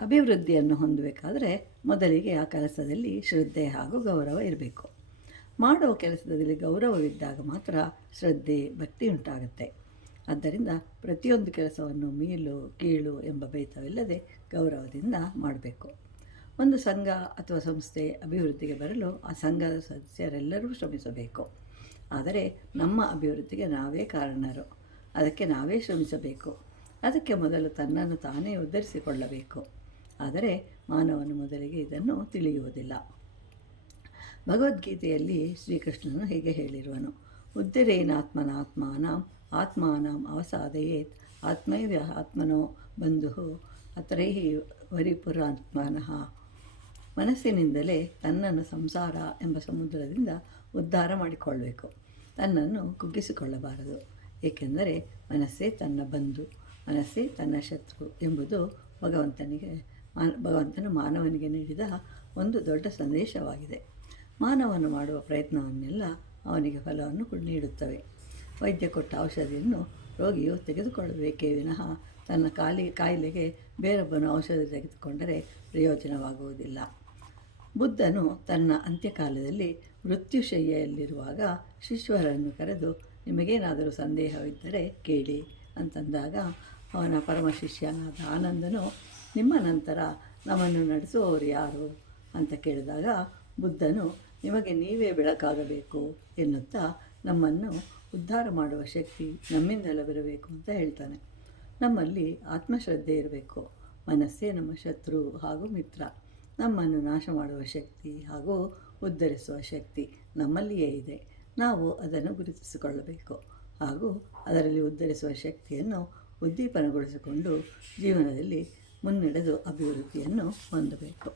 ಅಭಿವೃದ್ಧಿಯನ್ನು ಹೊಂದಬೇಕಾದರೆ ಮೊದಲಿಗೆ ಆ ಕೆಲಸದಲ್ಲಿ ಶ್ರದ್ಧೆ ಹಾಗೂ ಗೌರವ ಇರಬೇಕು. ಮಾಡುವ ಕೆಲಸದಲ್ಲಿ ಗೌರವವಿದ್ದಾಗ ಮಾತ್ರ ಶ್ರದ್ಧೆ, ಭಕ್ತಿ ಉಂಟಾಗುತ್ತೆ. ಆದ್ದರಿಂದ ಪ್ರತಿಯೊಂದು ಕೆಲಸವನ್ನು ಮೇಲು ಕೀಳು ಎಂಬ ಭೇದವಿಲ್ಲದೆ ಗೌರವದಿಂದ ಮಾಡಬೇಕು. ಒಂದು ಸಂಘ ಅಥವಾ ಸಂಸ್ಥೆ ಅಭಿವೃದ್ಧಿಗೆ ಬರಲು ಆ ಸಂಘದ ಸದಸ್ಯರೆಲ್ಲರೂ ಶ್ರಮಿಸಬೇಕು. ಆದರೆ ನಮ್ಮ ಅಭಿವೃದ್ಧಿಗೆ ನಾವೇ ಕಾರಣರು, ಅದಕ್ಕೆ ನಾವೇ ಶ್ರಮಿಸಬೇಕು. ಅದಕ್ಕೆ ಮೊದಲು ತನ್ನನ್ನು ತಾನೇ ಉದ್ಧರಿಸಿಕೊಳ್ಳಬೇಕು. ಆದರೆ ಮಾನವನು ಮೊದಲಿಗೆ ಇದನ್ನು ತಿಳಿಯುವುದಿಲ್ಲ. ಭಗವದ್ಗೀತೆಯಲ್ಲಿ ಶ್ರೀಕೃಷ್ಣನು ಹೀಗೆ ಹೇಳಿರುವನು: ಉದ್ಧಿರೇನಾತ್ಮನಾತ್ಮಾನಂ ಆತ್ಮಾನಂ ಅವಸಾದಯೇತ್ ಆತ್ಮೈವ್ಯ ಆತ್ಮನೋ ಬಂಧು ಅತ್ರೈಹಿ ವರಿಪುರಾತ್ಮನಃ. ಮನಸ್ಸಿನಿಂದಲೇ ತನ್ನನ್ನು ಸಂಸಾರ ಎಂಬ ಸಮುದ್ರದಿಂದ ಉದ್ಧಾರ ಮಾಡಿಕೊಳ್ಳಬೇಕು. ತನ್ನನ್ನು ಕುಗ್ಗಿಸಿಕೊಳ್ಳಬಾರದು. ಏಕೆಂದರೆ ಮನಸ್ಸೇ ತನ್ನ ಬಂಧು, ಮನಸ್ಸೇ ತನ್ನ ಶತ್ರು ಎಂಬುದು ಭಗವಂತನು ಮಾನವನಿಗೆ ನೀಡಿದ ಒಂದು ದೊಡ್ಡ ಸಂದೇಶವಾಗಿದೆ. ಮಾನವನು ಮಾಡುವ ಪ್ರಯತ್ನವನ್ನೆಲ್ಲ ಅವನಿಗೆ ಫಲವನ್ನು ನೀಡುತ್ತವೆ. ವೈದ್ಯ ಕೊಟ್ಟ ಔಷಧಿಯನ್ನು ರೋಗಿಯು ತೆಗೆದುಕೊಳ್ಳಬೇಕೇ ವಿನಃ ತನ್ನ ಕಾಯಿಲೆಗೆ ಬೇರೊಬ್ಬನು ಔಷಧಿ ತೆಗೆದುಕೊಂಡರೆ ಪ್ರಯೋಜನವಾಗುವುದಿಲ್ಲ. ಬುದ್ಧನು ತನ್ನ ಅಂತ್ಯಕಾಲದಲ್ಲಿ ಮೃತ್ಯುಶಯ್ಯೆಯಲ್ಲಿರುವಾಗ ಶಿಷ್ಯರನ್ನು ಕರೆದು, ನಿಮಗೇನಾದರೂ ಸಂದೇಹವಿದ್ದರೆ ಕೇಳಿ ಅಂತಂದಾಗ ಅವನ ಪರಮ ಶಿಷ್ಯನಾದ ಆನಂದನು, ನಿಮ್ಮ ನಂತರ ನಮ್ಮನ್ನು ನಡೆಸುವವರು ಯಾರು ಅಂತ ಕೇಳಿದಾಗ ಬುದ್ಧನು, ನಿಮಗೆ ನೀವೇ ಬೆಳಕಾಗಬೇಕು ಎನ್ನುತ್ತಾ ನಮ್ಮನ್ನು ಉದ್ಧಾರ ಮಾಡುವ ಶಕ್ತಿ ನಮ್ಮಿಂದಲೇ ಬರಬೇಕು ಅಂತ ಹೇಳ್ತಾನೆ. ನಮ್ಮಲ್ಲಿ ಆತ್ಮಶ್ರದ್ಧೆ ಇರಬೇಕು. ಮನಸ್ಸೇ ನಮ್ಮ ಶತ್ರು ಹಾಗೂ ಮಿತ್ರ. ನಮ್ಮನ್ನು ನಾಶ ಮಾಡುವ ಶಕ್ತಿ ಹಾಗೂ ಉದ್ಧರಿಸುವ ಶಕ್ತಿ ನಮ್ಮಲ್ಲಿಯೇ ಇದೆ. ನಾವು ಅದನ್ನು ಗುರುತಿಸಿಕೊಳ್ಳಬೇಕು ಹಾಗೂ ಅದರಲ್ಲಿ ಉದ್ಧರಿಸುವ ಶಕ್ತಿಯನ್ನು ಉದ್ದೀಪನಗೊಳಿಸಿಕೊಂಡು ಜೀವನದಲ್ಲಿ ಮುನ್ನಡೆದು ಅಭಿವೃದ್ಧಿಯನ್ನು ಹೊಂದಬೇಕು.